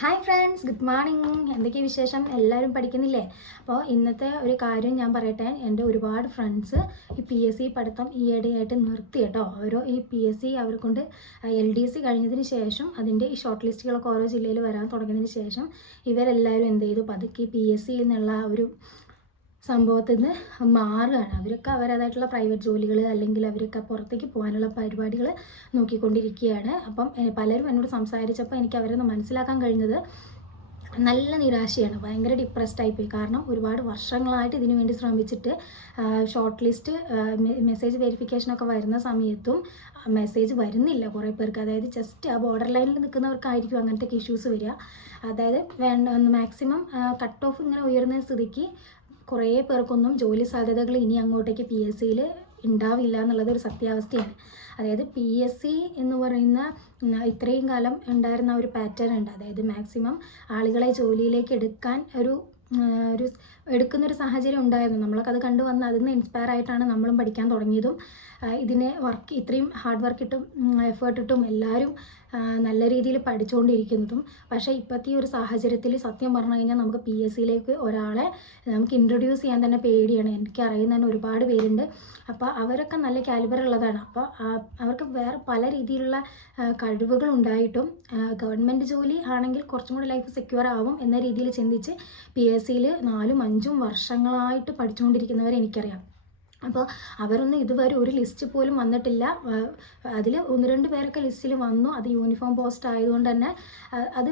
Hi friends, good morning. എന്തൊക്കെയാണ് വിശേഷം? എല്ലാവരും പഠിക്കുന്നില്ലേ? അപ്പോൾ ഇന്നത്തെ ഒരു കാര്യം ഞാൻ പറയട്ടെ. എൻ്റെ ഒരുപാട് ഫ്രണ്ട്സ് ഈ PSC പഠിത്തം ഈയിടെയായിട്ട് നിർത്തി കേട്ടോ. ഓരോ ഈ PSC അവർ കൊണ്ട് LDC കഴിഞ്ഞതിന് ശേഷം അതിൻ്റെ ഈ ഷോർട്ട് ലിസ്റ്റുകളൊക്കെ ഓരോ ജില്ലയിൽ വരാൻ തുടങ്ങിയതിന് ശേഷം ഇവരെല്ലാവരും എന്ത് ചെയ്തു, പതുക്കെ PSC എന്നുള്ള ഒരു സംഭവത്തിൽ നിന്ന് മാറുകയാണ്. അവരൊക്കെ അവരതായിട്ടുള്ള പ്രൈവറ്റ് ജോലികൾ അല്ലെങ്കിൽ അവരൊക്കെ പുറത്തേക്ക് പോകാനുള്ള പരിപാടികൾ നോക്കിക്കൊണ്ടിരിക്കുകയാണ്. അപ്പം പലരും എന്നോട് സംസാരിച്ചപ്പോൾ എനിക്ക് അവരൊന്ന് മനസ്സിലാക്കാൻ കഴിഞ്ഞത് നല്ല നിരാശയാണ്. ഭയങ്കര ഡിപ്രസ്ഡ് ആയിപ്പോയി. കാരണം ഒരുപാട് വർഷങ്ങളായിട്ട് ഇതിനു വേണ്ടി ശ്രമിച്ചിട്ട് ഷോർട്ട് ലിസ്റ്റ് മെസ്സേജ് വെരിഫിക്കേഷനൊക്കെ വരുന്ന സമയത്തും മെസ്സേജ് വരുന്നില്ല കുറേ പേർക്ക്. അതായത് ജസ്റ്റ് ആ ബോർഡർ ലൈനിൽ നിൽക്കുന്നവർക്കായിരിക്കും അങ്ങനത്തെ ഇഷ്യൂസ് വരിക. അതായത് മാക്സിമം കട്ട് ഓഫ് ഇങ്ങനെ ഉയർന്ന സ്ഥിതിക്ക് കുറേ പേർക്കൊന്നും ജോലി സാധ്യതകൾ ഇനി അങ്ങോട്ടേക്ക് PSCയിൽ ഉണ്ടാവില്ല എന്നുള്ളത് ഒരു സത്യാവസ്ഥയാണ്. അതായത് PSC എന്ന് പറയുന്ന ഇത്രയും കാലം ഉണ്ടായിരുന്ന ഒരു പാറ്റേൺ ഉണ്ട്. അതായത് മാക്സിമം ആളുകളെ ജോലിയിലേക്ക് എടുക്കാൻ ഒരു എടുക്കുന്നൊരു സാഹചര്യം ഉണ്ടായിരുന്നു. നമ്മളൊക്കെ അത് കണ്ടുവന്ന് അതിൽ നിന്ന് ഇൻസ്പയർ ആയിട്ടാണ് നമ്മളും പഠിക്കാൻ തുടങ്ങിയതും ഇതിനെ ഇത്രയും ഹാർഡ് വർക്ക് ഇട്ടും എഫേർട്ട് ഇട്ടും എല്ലാവരും നല്ല രീതിയിൽ പഠിച്ചുകൊണ്ടിരിക്കുന്നതും. പക്ഷേ ഇപ്പോഴത്തെ ഈ ഒരു സാഹചര്യത്തിൽ സത്യം പറഞ്ഞു കഴിഞ്ഞാൽ നമുക്ക് PSCയിലേക്ക് ഒരാളെ നമുക്ക് ഇൻട്രൊഡ്യൂസ് ചെയ്യാൻ തന്നെ പേടിയാണ്. എനിക്ക് അറിയുന്ന തന്നെ ഒരുപാട് പേരുണ്ട്. അപ്പോൾ അവരൊക്കെ നല്ല കാലിബർ ഉള്ളതാണ്. അപ്പോൾ അവർക്ക് വേറെ പല രീതിയിലുള്ള കഴിവുകൾ ഉണ്ടായിട്ടും ഗവൺമെൻറ് ജോലി ആണെങ്കിൽ കുറച്ചും കൂടി ലൈഫ് സെക്യൂർ ആവും എന്ന രീതിയിൽ ചിന്തിച്ച് PSCയിൽ 4-5 വർഷങ്ങളായിട്ട് പഠിച്ചുകൊണ്ടിരിക്കുന്നവരെ എനിക്കറിയാം. അപ്പോൾ അവരൊന്നും ഇതുവരെ ഒരു ലിസ്റ്റ് പോലും വന്നിട്ടില്ല. അതിൽ 1-2 പേരൊക്കെ ലിസ്റ്റിൽ വന്നു. അത് യൂണിഫോം പോസ്റ്റ് ആയതുകൊണ്ട് തന്നെ അത്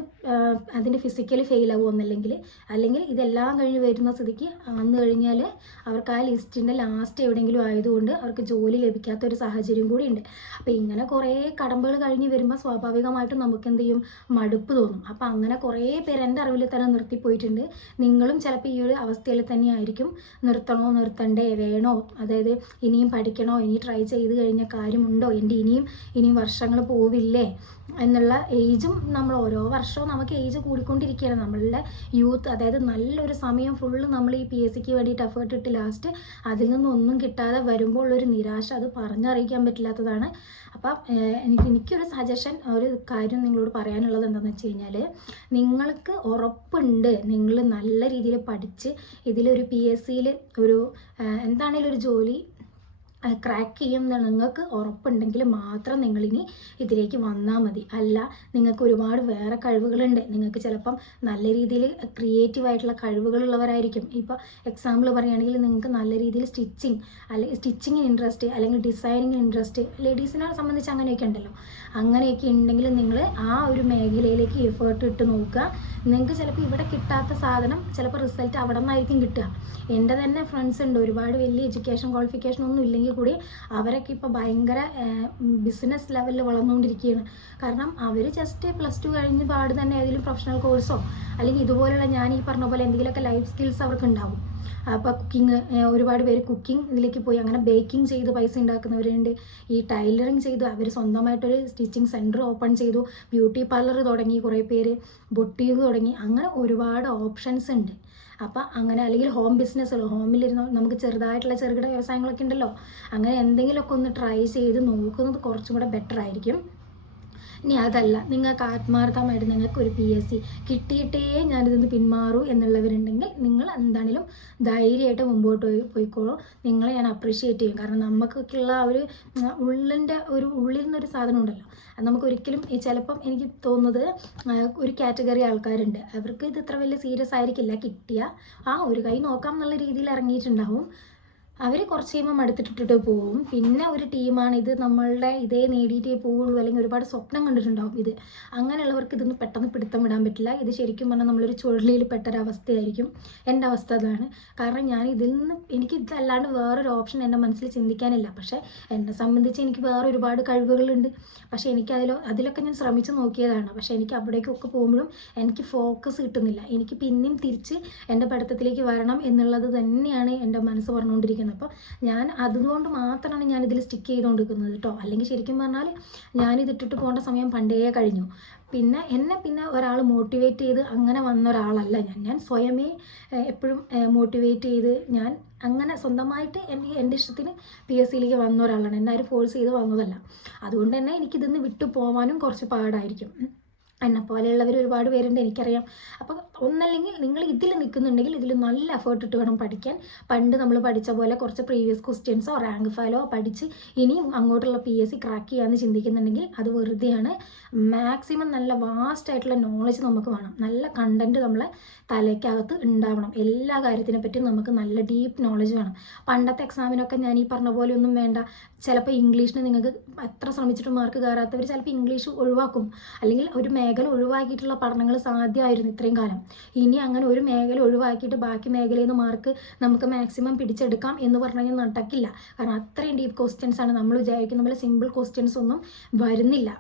അതിൻ്റെ ഫിസിക്കലി ഫെയിൽ ആവുമെന്നല്ലെങ്കിൽ അല്ലെങ്കിൽ ഇതെല്ലാം കഴിഞ്ഞ് വരുന്ന സ്ഥിതിക്ക് വന്നു കഴിഞ്ഞാൽ അവർക്ക് ആ ലിസ്റ്റിൻ്റെ ലാസ്റ്റ് എവിടെയെങ്കിലും ആയതുകൊണ്ട് അവർക്ക് ജോലി ലഭിക്കാത്തൊരു സാഹചര്യം കൂടി ഉണ്ട്. അപ്പോൾ ഇങ്ങനെ കുറേ കടമ്പകൾ കഴിഞ്ഞ് വരുമ്പോൾ സ്വാഭാവികമായിട്ടും നമുക്ക് എന്ത് ചെയ്യും, മടുപ്പ് തോന്നും. അപ്പോൾ അങ്ങനെ കുറേ പേര് എൻ്റെ അറിവിൽ തന്നെ നിർത്തിപ്പോയിട്ടുണ്ട്. നിങ്ങളും ചിലപ്പോൾ ഈ ഒരു അവസ്ഥയിൽ തന്നെയായിരിക്കും. നിർത്തണോ നിർത്തണ്ടേ വേണോ, അതായത് ഇനിയും പഠിക്കണോ, ഇനി ട്രൈ ചെയ്ത് കഴിഞ്ഞ കാര്യമുണ്ടോ, എൻ്റെ ഇനിയും വർഷങ്ങൾ പോവില്ലേ എന്നുള്ള ഏജും നമ്മൾ ഓരോ വർഷവും നമുക്ക് ഏജ് കൂടിക്കൊണ്ടിരിക്കുകയാണ്. നമ്മളുടെ യൂത്ത്, അതായത് നല്ലൊരു സമയം ഫുള്ള് നമ്മൾ ഈ PSCക്ക് വേണ്ടിയിട്ട് എഫേർട്ട് ഇട്ട് ലാസ്റ്റ് അതിൽ നിന്നൊന്നും കിട്ടാതെ വരുമ്പോൾ ഒരു നിരാശ അത് പറഞ്ഞറിയിക്കാൻ പറ്റില്ലാത്തതാണ്. അപ്പം എനിക്കൊരു സജഷൻ, ഒരു കാര്യം നിങ്ങളോട് പറയാനുള്ളത് എന്താണെന്ന് വെച്ച് കഴിഞ്ഞാൽ, നിങ്ങൾക്ക് ഉറപ്പുണ്ട് നിങ്ങൾ നല്ല രീതിയിൽ പഠിച്ച് ഇതിലൊരു PSCയിൽ ഒരു എന്താണേലും ഒരു ജോലി ക്രാക്ക് ചെയ്യും എന്ന് നിങ്ങൾക്ക് ഉറപ്പുണ്ടെങ്കിൽ മാത്രം നിങ്ങളിനി ഇതിലേക്ക് വന്നാൽ മതി. അല്ല, നിങ്ങൾക്ക് ഒരുപാട് വേറെ കഴിവുകളുണ്ട്. നിങ്ങൾക്ക് ചിലപ്പം നല്ല രീതിയിൽ ക്രിയേറ്റീവായിട്ടുള്ള കഴിവുകളുള്ളവരായിരിക്കും. ഇപ്പോൾ എക്സാമ്പിൾ പറയുകയാണെങ്കിൽ നിങ്ങൾക്ക് നല്ല രീതിയിൽ സ്റ്റിച്ചിങ്ങിന് ഇൻട്രസ്റ്റ് അല്ലെങ്കിൽ ഡിസൈനിങ്ങിന് ഇൻട്രസ്റ്റ്, ലേഡീസിനെ സംബന്ധിച്ച് അങ്ങനെയൊക്കെ ഉണ്ടല്ലോ. അങ്ങനെയൊക്കെ ഉണ്ടെങ്കിൽ നിങ്ങൾ ആ ഒരു മേഖലയിലേക്ക് എഫേർട്ട് ഇട്ട് നോക്കുക. നിങ്ങൾക്ക് ചിലപ്പോൾ ഇവിടെ കിട്ടാത്ത സാധനം ചിലപ്പോൾ റിസൾട്ട് അവിടെ നിന്നായിരിക്കും കിട്ടുക. എൻ്റെ തന്നെ ഫ്രണ്ട്സ് ഉണ്ട്, ഒരുപാട് വലിയ എഡ്യൂക്കേഷൻ ക്വാളിഫിക്കേഷൻ ഒന്നും ഇല്ലെങ്കിൽ കൂടി അവരൊക്കെ ഇപ്പോൾ ഭയങ്കര ബിസിനസ് ലെവലിൽ വളർന്നുകൊണ്ടിരിക്കുകയാണ്. കാരണം അവർ ജസ്റ്റ് +2 കഴിഞ്ഞ് പാട് തന്നെ ഏതെങ്കിലും പ്രൊഫഷണൽ കോഴ്സോ അല്ലെങ്കിൽ ഇതുപോലുള്ള ഞാൻ ഈ പറഞ്ഞ പോലെ എന്തെങ്കിലുമൊക്കെ ലൈഫ് സ്കിൽസ് അവർക്ക് ഉണ്ടാവും. അപ്പോൾ കുക്കിംഗ്, ഒരുപാട് പേര് കുക്കിംഗ് ഇതിലേക്ക് പോയി അങ്ങനെ ബേക്കിംഗ് ചെയ്ത് പൈസ ഉണ്ടാക്കുന്നവരുണ്ട്. ഈ ടൈലറിങ് ചെയ്ത് അവർ സ്വന്തമായിട്ടൊരു സ്റ്റിച്ചിങ് സെൻറ്റർ ഓപ്പൺ ചെയ്തു. ബ്യൂട്ടി പാർലർ തുടങ്ങി കുറേ പേര്, ബൊട്ടീക്ക് തുടങ്ങി. അങ്ങനെ ഒരുപാട് ഓപ്ഷൻസ് ഉണ്ട്. അപ്പം അങ്ങനെ അല്ലെങ്കിൽ ഹോം ബിസിനസ്സുകൾ, ഹോമിലിരുന്ന് നമുക്ക് ചെറുകിട വ്യവസായങ്ങളൊക്കെ ഉണ്ടല്ലോ. അങ്ങനെ എന്തെങ്കിലുമൊക്കെ ഒന്ന് ട്രൈ ചെയ്ത് നോക്കുന്നത് കുറച്ചും കൂടെ ബെറ്റർ ആയിരിക്കും. ഇനി അതല്ല, നിങ്ങൾക്ക് ആത്മാർത്ഥമായിട്ട് നിങ്ങൾക്കൊരു PSC കിട്ടിയിട്ടേ ഞാനിതൊന്ന് പിന്മാറൂ എന്നുള്ളവരുണ്ടെങ്കിൽ നിങ്ങൾ എന്താണെങ്കിലും ധൈര്യമായിട്ട് മുമ്പോട്ട് പോയിക്കോളൂ. നിങ്ങളെ ഞാൻ അപ്രീഷിയേറ്റ് ചെയ്യും. കാരണം നമുക്കൊക്കെയുള്ള ആ ഒരു ഉള്ളിൽ നിന്നൊരു സാധനം ഉണ്ടല്ലോ, അത് നമുക്കൊരിക്കലും ചിലപ്പം എനിക്ക് തോന്നുന്നത് ഒരു കാറ്റഗറി ആൾക്കാരുണ്ട്, അവർക്ക് ഇത് ഇത്ര വലിയ സീരിയസ് ആയിരിക്കില്ല. കിട്ടിയ ഒരു കൈ നോക്കാം എന്നുള്ള രീതിയിൽ ഇറങ്ങിയിട്ടുണ്ടാവും. അവർ കുറച്ച് കഴിയുമ്പോൾ മടുത്തിട്ടിട്ട് പോവും. പിന്നെ ഒരു ടീമാണ് ഇത് നമ്മളുടെ ഇതേ നേടിയിട്ടേ പോവുള്ളൂ, അല്ലെങ്കിൽ ഒരുപാട് സ്വപ്നം കണ്ടിട്ടുണ്ടാവും ഇത്. അങ്ങനെയുള്ളവർക്ക് ഇതൊന്നും പെട്ടെന്ന് പിടുത്തം വിടാൻ പറ്റില്ല. ഇത് ശരിക്കും പറഞ്ഞാൽ നമ്മളൊരു ചുഴലിയിൽ പെട്ടൊരവസ്ഥയായിരിക്കും. എൻ്റെ അവസ്ഥ അതാണ്. കാരണം ഞാൻ ഇതിൽ നിന്ന് എനിക്ക് ഇതല്ലാണ്ട് വേറൊരു ഓപ്ഷൻ എൻ്റെ മനസ്സിൽ ചിന്തിക്കാനില്ല. പക്ഷേ എന്നെ സംബന്ധിച്ച് എനിക്ക് വേറെ ഒരുപാട് കഴിവുകളുണ്ട്. പക്ഷേ എനിക്ക് അതിലൊക്കെ ഞാൻ ശ്രമിച്ച് നോക്കിയതാണ്. പക്ഷേ എനിക്ക് അവിടേക്കൊക്കെ പോകുമ്പോഴും എനിക്ക് ഫോക്കസ് കിട്ടുന്നില്ല. എനിക്ക് പിന്നെയും തിരിച്ച് എൻ്റെ പഠിത്തത്തിലേക്ക് വരണം എന്നുള്ളത് തന്നെയാണ് എൻ്റെ മനസ്സ് പറഞ്ഞുകൊണ്ടിരിക്കുന്നത്. അപ്പോൾ ഞാൻ അതുകൊണ്ട് മാത്രമാണ് ഞാനിതിൽ സ്റ്റിക്ക് ചെയ്തുകൊണ്ടിരിക്കുന്നത് കേട്ടോ. അല്ലെങ്കിൽ ശരിക്കും പറഞ്ഞാൽ ഞാനിതിട്ടിട്ട് പോകേണ്ട സമയം പണ്ടേ കഴിഞ്ഞു. എന്നെ ഒരാൾ മോട്ടിവേറ്റ് ചെയ്ത് അങ്ങനെ വന്ന ഒരാളല്ല ഞാൻ സ്വയമേ എപ്പോഴും മോട്ടിവേറ്റ് ചെയ്ത് ഞാൻ അങ്ങനെ സ്വന്തമായിട്ട് എൻ്റെ ഇഷ്ടത്തിന് PSCയിലേക്ക് വന്ന ഒരാളാണ്. എന്നെ ആരും ഫോഴ്സ് ചെയ്ത് വന്നതല്ല. അതുകൊണ്ട് തന്നെ എനിക്കിതിന്ന് വിട്ടു പോകാനും കുറച്ച് പാടായിരിക്കും. എന്നെ പോലെയുള്ളവർ ഒരുപാട് പേരുണ്ട്, എനിക്കറിയാം. അപ്പോൾ ഒന്നല്ലെങ്കിൽ നിങ്ങൾ ഇതിൽ നിൽക്കുന്നുണ്ടെങ്കിൽ ഇതിൽ നല്ല എഫേർട്ട് ഇട്ട് വേണം പഠിക്കാൻ. പണ്ട് നമ്മൾ പഠിച്ച പോലെ കുറച്ച് പ്രീവിയസ് ക്വസ്റ്റ്യൻസോ റാങ്ക് ഫയലോ പഠിച്ച് ഇനിയും അങ്ങോട്ടുള്ള PSC ക്രാക്ക് ചെയ്യാമെന്ന് ചിന്തിക്കുന്നുണ്ടെങ്കിൽ അത് വെറുതെയാണ്. മാക്സിമം നല്ല വാസ്റ്റ് ആയിട്ടുള്ള നോളജ് നമുക്ക് വേണം. നല്ല കണ്ടൻറ്റ് നമ്മളെ തലയ്ക്കകത്ത് ഉണ്ടാവണം. എല്ലാ കാര്യത്തിനെ പറ്റിയും നമുക്ക് നല്ല ഡീപ്പ് നോളജ് വേണം. പണ്ടത്തെ എക്സാമിനൊക്കെ ഞാൻ ഈ പറഞ്ഞ പോലെ ഒന്നും വേണ്ട. ചിലപ്പോൾ ഇംഗ്ലീഷിന് നിങ്ങൾക്ക് എത്ര ശ്രമിച്ചിട്ട് മാർക്ക് കയറാത്തവർ ചിലപ്പോൾ ഇംഗ്ലീഷ് ഒഴിവാക്കും. അല്ലെങ്കിൽ ഒരു മേഖല ഒഴിവാക്കിയിട്ടുള്ള പഠനങ്ങൾ സാധ്യമായിരുന്നു ഇത്രയും കാലം. ഇനി അങ്ങനെ ഒരു മേഖല ഒഴിവാക്കിയിട്ട് ബാക്കി മേഖലയിൽ നിന്ന് മാർക്ക് നമുക്ക് മാക്സിമം പിടിച്ചെടുക്കാം എന്ന് പറഞ്ഞു കഴിഞ്ഞാൽ നടക്കില്ല. കാരണം അത്രയും ഡീപ്പ് ക്വസ്റ്റ്യൻസ് ആണ്. നമ്മൾ വിചാരിക്കുന്ന പോലെ സിമ്പിൾ ക്വസ്റ്റ്യൻസ് ഒന്നും വരുന്നില്ല.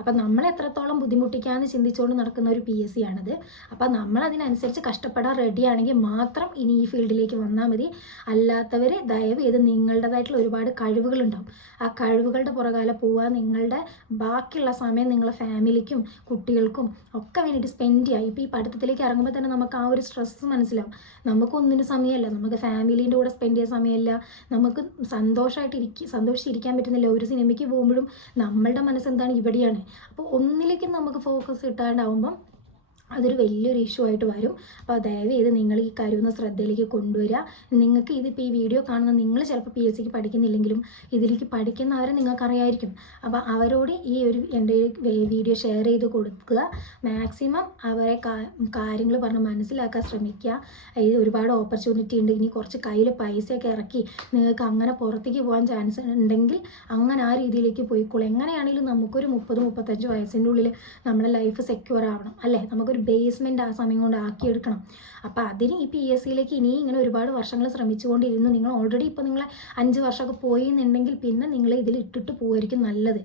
അപ്പം നമ്മൾ എത്രത്തോളം ബുദ്ധിമുട്ടിക്കാമെന്ന് ചിന്തിച്ചുകൊണ്ട് നടക്കുന്ന ഒരു PSC ആണിത്. അപ്പം നമ്മൾ അതിനനുസരിച്ച് കഷ്ടപ്പെടാൻ റെഡിയാണെങ്കിൽ മാത്രം ഇനി ഈ ഫീൽഡിലേക്ക് വന്നാൽ മതി. അല്ലാത്തവർ ദയവ് ചെയ്ത് നിങ്ങളുടേതായിട്ടുള്ള ഒരുപാട് കഴിവുകളുണ്ടാവും. ആ കഴിവുകളുടെ പുറകാലെ പോവാൻ നിങ്ങളുടെ ബാക്കിയുള്ള സമയം നിങ്ങളുടെ ഫാമിലിക്കും കുട്ടികൾക്കും ഒക്കെ വേണ്ടിയിട്ട് സ്പെൻഡ് ചെയ്യുക. ഇപ്പോൾ ഈ പഠിത്തത്തിലേക്ക് ഇറങ്ങുമ്പോൾ തന്നെ നമുക്ക് ആ ഒരു സ്ട്രെസ്സ് മനസ്സിലാവും. നമുക്കൊന്നിനും സമയമല്ല, നമുക്ക് ഫാമിലീൻ്റെ കൂടെ സ്പെൻഡ് ചെയ്യാൻ സമയമില്ല, നമുക്ക് സന്തോഷിച്ചിരിക്കാൻ പറ്റുന്നില്ല. ഒരു സിനിമയ്ക്ക് പോകുമ്പോഴും നമ്മളുടെ മനസ്സെന്താണ് ഇവിടെയാണ്. അപ്പോൾ ഒന്നിലേക്കും നമുക്ക് ഫോക്കസ് കിട്ടാണ്ടാവുമ്പം അതൊരു വലിയൊരു ഇഷ്യൂ ആയിട്ട് വരും. അപ്പോൾ ദയവ് ചെയ്ത് നിങ്ങൾ ഈ കാര്യം ഒന്ന് ശ്രദ്ധയിലേക്ക് കൊണ്ടുവരിക. നിങ്ങൾക്ക് ഇതിപ്പോൾ ഈ വീഡിയോ കാണുന്ന നിങ്ങൾ ചിലപ്പോൾ PSCക്ക് പഠിക്കുന്നില്ലെങ്കിലും ഇതിലേക്ക് പഠിക്കുന്നവരെ നിങ്ങൾക്കറിയായിരിക്കും. അപ്പോൾ അവരോട് ഈ ഒരു എൻ്റെ വീഡിയോ ഷെയർ ചെയ്ത് കൊടുക്കുക. മാക്സിമം അവരെ കാര്യങ്ങൾ പറഞ്ഞ് മനസ്സിലാക്കാൻ ശ്രമിക്കുക. ഇത് ഒരുപാട് ഓപ്പർച്യൂണിറ്റി ഉണ്ട്. ഇനി കുറച്ച് കയ്യിൽ പൈസയൊക്കെ ഇറക്കി നിങ്ങൾക്ക് അങ്ങനെ പുറത്തേക്ക് പോകാൻ ചാൻസ് ഉണ്ടെങ്കിൽ അങ്ങനെ ആ രീതിയിലേക്ക് പോയിക്കോളൂ. എങ്ങനെയാണെങ്കിലും നമുക്കൊരു 30-35 വയസ്സിൻ്റെ ഉള്ളിൽ നമ്മുടെ ലൈഫ് സെക്യൂർ ആവണം അല്ലേ? നമുക്കൊരു ബേസ്മെൻറ്റ് ആ സമയം കൊണ്ട് ആക്കിയെടുക്കണം. അപ്പോൾ അതിന് ഈ PSCയിലേക്ക് ഇനി ഇങ്ങനെ ഒരുപാട് വർഷങ്ങൾ ശ്രമിച്ചുകൊണ്ടിരുന്നു. നിങ്ങൾ ഓൾറെഡി ഇപ്പോൾ നിങ്ങൾ 5 വർഷമൊക്കെ പോയി എന്നുണ്ടെങ്കിൽ പിന്നെ നിങ്ങൾ ഇതിൽ ഇട്ടിട്ട് പോയിരിക്കും നല്ലത്.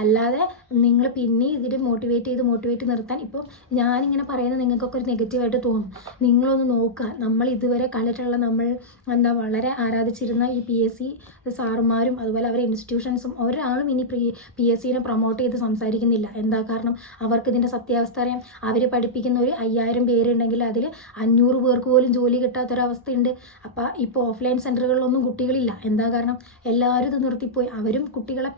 അല്ലാതെ നിങ്ങൾ പിന്നെ ഇതിൽ മോട്ടിവേറ്റ് നിർത്താൻ ഇപ്പോൾ ഞാനിങ്ങനെ പറയുന്നത് നിങ്ങൾക്കൊക്കെ ഒരു നെഗറ്റീവായിട്ട് തോന്നും. നിങ്ങളൊന്ന് നോക്കുക, നമ്മൾ ഇതുവരെ കണ്ടിട്ടുള്ള നമ്മൾ വളരെ ആരാധിച്ചിരുന്ന ഈ PSC സാറുമാരും അതുപോലെ അവരെ ഇൻസ്റ്റിറ്റ്യൂഷൻസും ഒരാളും ഇനി PSCനെ പ്രൊമോട്ട് ചെയ്ത് സംസാരിക്കുന്നില്ല. എന്താ കാരണം? അവർക്ക് ഇതിൻ്റെ സത്യാവസ്ഥ അറിയാം. അവർ പഠിപ്പിക്കുന്ന ഒരു 5000 പേരുണ്ടെങ്കിൽ അതിൽ 500 പേർക്ക് പോലും ജോലി കിട്ടാത്തൊരവസ്ഥയുണ്ട്. അപ്പോൾ ഇപ്പോൾ ഓഫ്ലൈൻ സെൻറ്ററുകളിലൊന്നും കുട്ടികളില്ല. എന്താ കാരണം? എല്ലാവരും ഇത് നിർത്തിപ്പോയി. അവരും കുട്ടികളെ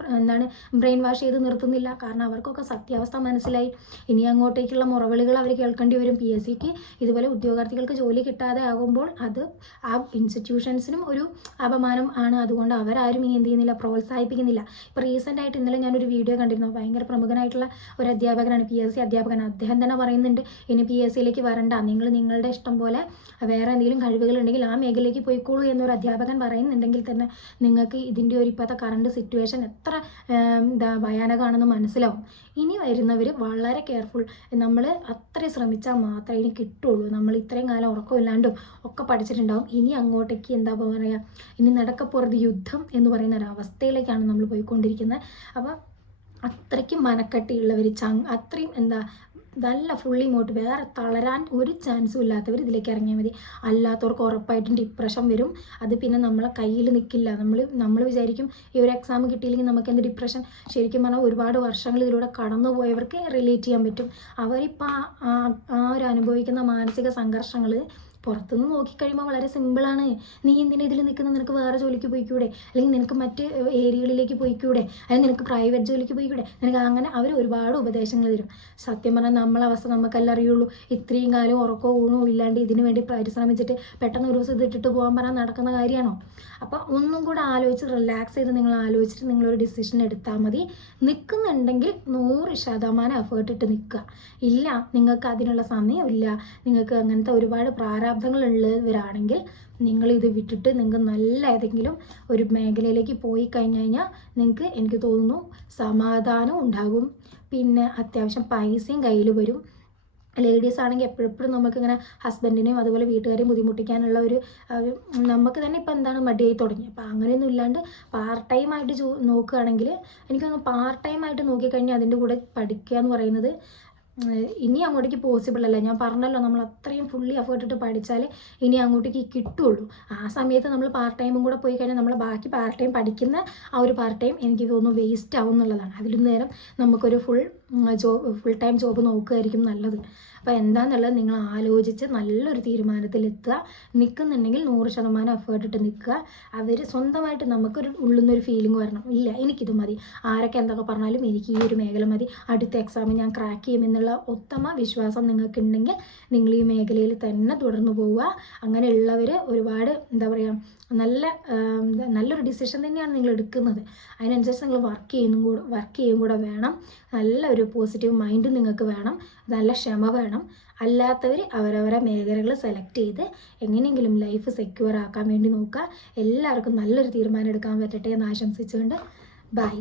ബ്രെയിൻ വാഷ് ചെയ്ത് നിർത്തുന്നില്ല. കാരണം അവർക്കൊക്കെ സത്യാവസ്ഥ മനസ്സിലായി. ഇനി അങ്ങോട്ടേക്കുള്ള മുറവിളികൾ അവർ കേൾക്കേണ്ടി വരും. PSCക്ക് ഇതുപോലെ ഉദ്യോഗാർത്ഥികൾക്ക് ജോലി കിട്ടാതെ ആകുമ്പോൾ അത് ആ ഇൻസ്റ്റിറ്റ്യൂഷൻസിനും ഒരു അപമാനം ആണ്. അതുകൊണ്ട് അവരാരും എന്ത് ചെയ്യുന്നില്ല, പ്രോത്സാഹിപ്പിക്കുന്നില്ല. ഇപ്പോൾ റീസെൻ്റായിട്ട് ഇന്നലെ ഞാനൊരു വീഡിയോ കണ്ടിരുന്നു. ഭയങ്കര പ്രമുഖനായിട്ടുള്ള ഒരു അധ്യാപകനാണ്, PSC അധ്യാപകൻ. അദ്ദേഹം തന്നെ പറയുന്നുണ്ട്, ഇനി PSCയിലേക്ക് വരണ്ട, നിങ്ങളുടെ ഇഷ്ടം പോലെ വേറെ എന്തെങ്കിലും കഴിവുകളുണ്ടെങ്കിൽ ആ മേഖലയിലേക്ക് പോയിക്കോളൂ എന്നൊരു അധ്യാപകൻ പറയുന്നുണ്ടെങ്കിൽ തന്നെ നിങ്ങൾക്ക് ഇതിൻ്റെ ഒരു ഇപ്പോഴത്തെ കറണ്ട് സിറ്റുവേഷൻ എത്ര ഭയാനകമാണെന്ന് മനസ്സിലാവും. ഇനി വരുന്നവർ വളരെ കെയർഫുൾ. നമ്മൾ അത്രയും ശ്രമിച്ചാൽ മാത്രമേ ഇനി കിട്ടുള്ളൂ. നമ്മൾ ഇത്രയും കാലം ഉറക്കമില്ലാണ്ടും ഒക്കെ പഠിച്ചിട്ടുണ്ടാവും. ഇനി അങ്ങോട്ടേക്ക് എന്താ പറയുക, ഇനി നടക്കപ്പോറത് യുദ്ധം എന്ന് പറയുന്ന ഒരവസ്ഥയിലേക്കാണ് നമ്മൾ പോയിക്കൊണ്ടിരിക്കുന്നത്. അപ്പോൾ അത്രയ്ക്കും മനക്കട്ടിയുള്ളവർ അത്രയും നല്ല ഫുള്ളി വേറെ തളരാൻ ഒരു ചാൻസും ഇല്ലാത്തവർ ഇതിലേക്ക് ഇറങ്ങിയാൽ മതി. അല്ലാത്തവർക്ക് ഉറപ്പായിട്ടും ഡിപ്രഷൻ വരും. അത് പിന്നെ നമ്മളെ കയ്യിൽ നിൽക്കില്ല. നമ്മൾ വിചാരിക്കും ഈ ഒരു എക്സാം കിട്ടിയില്ലെങ്കിൽ നമുക്ക് എന്ത് ഡിപ്രഷൻ. ശരിക്കും പറഞ്ഞാൽ ഒരുപാട് വർഷങ്ങൾ ഇതിലൂടെ കടന്നു പോയവർക്ക് റിലേറ്റ് ചെയ്യാൻ പറ്റും. അവരിപ്പോൾ ആ ഒരു അനുഭവിക്കുന്ന മാനസിക സംഘർഷങ്ങൾ പുറത്തുനിന്ന് നോക്കിക്കഴിയുമ്പോൾ വളരെ സിമ്പിളാണ്. നീ എന്തിനാ ഇതിൽ നിൽക്കുന്നത്? നിനക്ക് വേറെ ജോലിക്ക് പോയിക്കൂടെ? അല്ലെങ്കിൽ നിനക്ക് മറ്റ് ഏരിയകളിലേക്ക് പോയിക്കൂടെ? അല്ലെങ്കിൽ നിനക്ക് പ്രൈവറ്റ് ജോലിക്ക് പോയിക്കൂടെ? നിനക്ക് അങ്ങനെ അവർ ഒരുപാട് ഉപദേശങ്ങൾ തരും. സത്യം പറഞ്ഞാൽ നമ്മളെ അവസ്ഥ നമുക്കെല്ലാം അറിയുള്ളൂ. ഇത്രയും കാലം ഉറക്കോ ഊണോ ഇല്ലാണ്ട് ഇതിനു വേണ്ടി പരിശ്രമിച്ചിട്ട് പെട്ടെന്ന് ഒരു ദിവസം ഇതിട്ടിട്ട് പോകാൻ പറഞ്ഞാൽ നടക്കുന്ന കാര്യമാണോ? അപ്പോൾ ഒന്നും കൂടെ ആലോചിച്ച് റിലാക്സ് ചെയ്ത് നിങ്ങൾ ആലോചിച്ചിട്ട് നിങ്ങളൊരു ഡിസിഷൻ എടുത്താൽ മതി. നിൽക്കുന്നുണ്ടെങ്കിൽ 100% എഫേർട്ട് ഇട്ട് നിൽക്കുക. ഇല്ല, നിങ്ങൾക്ക് അതിനുള്ള സമയമില്ല, നിങ്ങൾക്ക് അങ്ങനത്തെ ഒരുപാട് പ്രാരാബ്ദങ്ങളുള്ളവരാണെങ്കിൽ നിങ്ങളിത് വിട്ടിട്ട് നിങ്ങൾക്ക് നല്ല ഏതെങ്കിലും ഒരു മേഖലയിലേക്ക് പോയി കഴിഞ്ഞാൽ നിങ്ങൾക്ക് എനിക്ക് തോന്നുന്നു സമാധാനം ഉണ്ടാകും. പിന്നെ അത്യാവശ്യം പൈസയും കയ്യിൽ വരും. ലേഡീസ് ആണെങ്കിൽ എപ്പോഴും നമുക്കിങ്ങനെ ഹസ്ബൻഡിനെയും അതുപോലെ വീട്ടുകാരെയും ബുദ്ധിമുട്ടിക്കാനുള്ള ഒരു നമുക്ക് തന്നെ ഇപ്പോൾ മടിയായി തുടങ്ങി. അപ്പോൾ അങ്ങനെയൊന്നും ഇല്ലാണ്ട് പാർട്ട് ടൈമായിട്ട് നോക്കുകയാണെങ്കിൽ എനിക്കൊന്ന് പാർട്ട് ടൈമായിട്ട് നോക്കിക്കഴിഞ്ഞാൽ അതിൻ്റെ കൂടെ പഠിക്കുക എന്ന് പറയുന്നത് ഇനി അങ്ങോട്ടേക്ക് പോസിബിൾ അല്ല. ഞാൻ പറഞ്ഞല്ലോ, നമ്മൾ അത്രയും ഫുള്ളി എഫേർട്ട് ഇട്ട് പഠിച്ചാൽ ഇനി അങ്ങോട്ടേക്ക് കിട്ടുള്ളൂ. ആ സമയത്ത് നമ്മൾ പാർട്ട് ടൈമും കൂടെ പോയി കഴിഞ്ഞാൽ നമ്മൾ ബാക്കി പാർട്ട് ടൈം പഠിക്കുന്ന ആ ഒരു പാർട്ട് ടൈം എനിക്ക് തോന്നുന്നു വേസ്റ്റ് ആവും എന്നുള്ളതാണ്. അതിലും നേരം നമുക്കൊരു ഫുൾ ടൈം ജോബ് നോക്കുകയായിരിക്കും നല്ലത്. അപ്പോൾ എന്താണെന്നുള്ളത് നിങ്ങൾ ആലോചിച്ച് നല്ലൊരു തീരുമാനത്തിലെത്തുക. നിൽക്കുന്നുണ്ടെങ്കിൽ 100% എഫേർട്ട് ഇട്ട് നിൽക്കുക. അവർ സ്വന്തമായിട്ട് നമുക്കൊരു ഉള്ളുന്നൊരു ഫീലിംഗ് വരണം, ഇല്ല എനിക്കിത് മതി, ആരൊക്കെ എന്തൊക്കെ പറഞ്ഞാലും എനിക്ക് ഈ ഒരു മേഖല മതി, അടുത്ത എക്സാമിൽ ഞാൻ ക്രാക്ക് ചെയ്യുമെന്നുള്ള ഉത്തമ വിശ്വാസം നിങ്ങൾക്കുണ്ടെങ്കിൽ നിങ്ങൾ ഈ മേഖലയിൽ തന്നെ തുടർന്ന് പോവുക. അങ്ങനെയുള്ളവർ ഒരുപാട് എന്താ പറയുക നല്ലൊരു ഡിസിഷൻ തന്നെയാണ് നിങ്ങൾ എടുക്കുന്നത്. അതിനനുസരിച്ച് നിങ്ങൾ വർക്ക് ചെയ്യും കൂടെ വേണം. നല്ല ഒരു പോസിറ്റീവ് മൈൻഡ് നിങ്ങൾക്ക് വേണം, നല്ല ക്ഷമ വേണം. അല്ലാത്തവർ അവരവരെ മേഖലകൾ സെലക്ട് ചെയ്ത് എങ്ങനെയെങ്കിലും ലൈഫ് സെക്യൂർ ആക്കാൻ വേണ്ടി നോക്കുക. എല്ലാവർക്കും നല്ലൊരു തീരുമാനം എടുക്കാൻ പറ്റട്ടെ എന്ന് ആശംസിച്ചുകൊണ്ട് ബൈ.